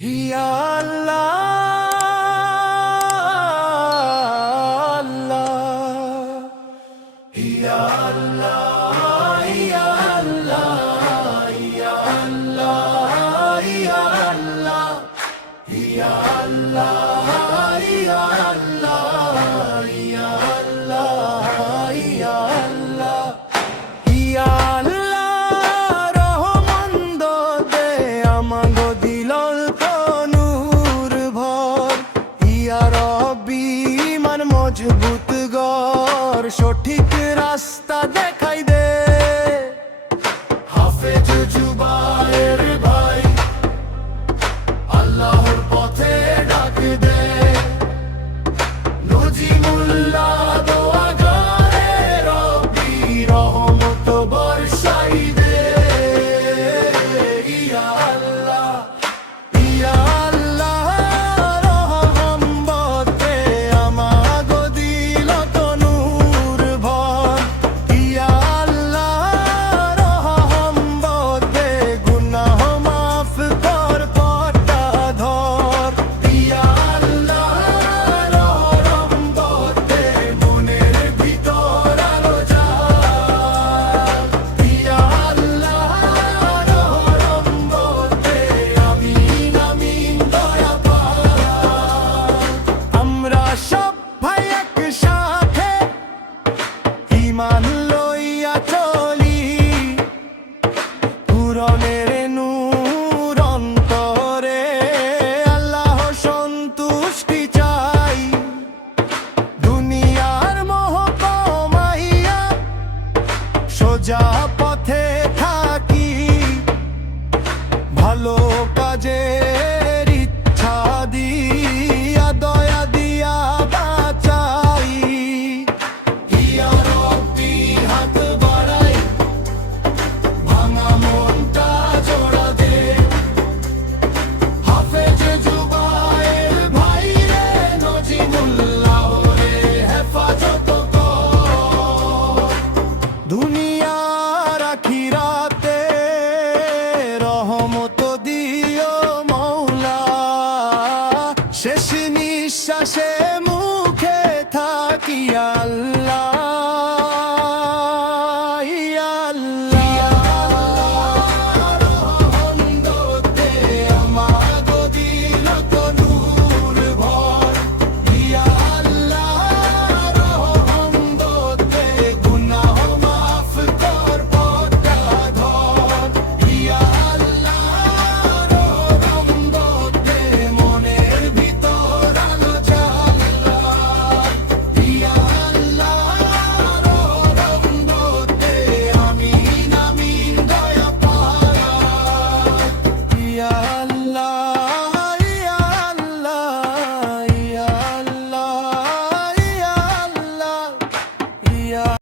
হিয়া আল্লাহ, আল্লাহ, হিয়া আল্লাহ, হিয়া আল্লাহ, হিয়া আল্লাহ, হিয়া আল্লাহ, হিয়া আল্লাহ, হিয়া আল্লাহ, হিয়া আল্লাহ, হিয়া আল্লাহ, হিয়া আল্লাহ, রহমন্দ দে আমাগো দিলল তনুর ভর। হিয়া রব্বি মান মজবুত গর, সঠিক রাস্তা দেখাই দে। হাফেজ জুবায়ের ভাই আল্লাহর পথে ডাক দে। নজিমুল্লাহ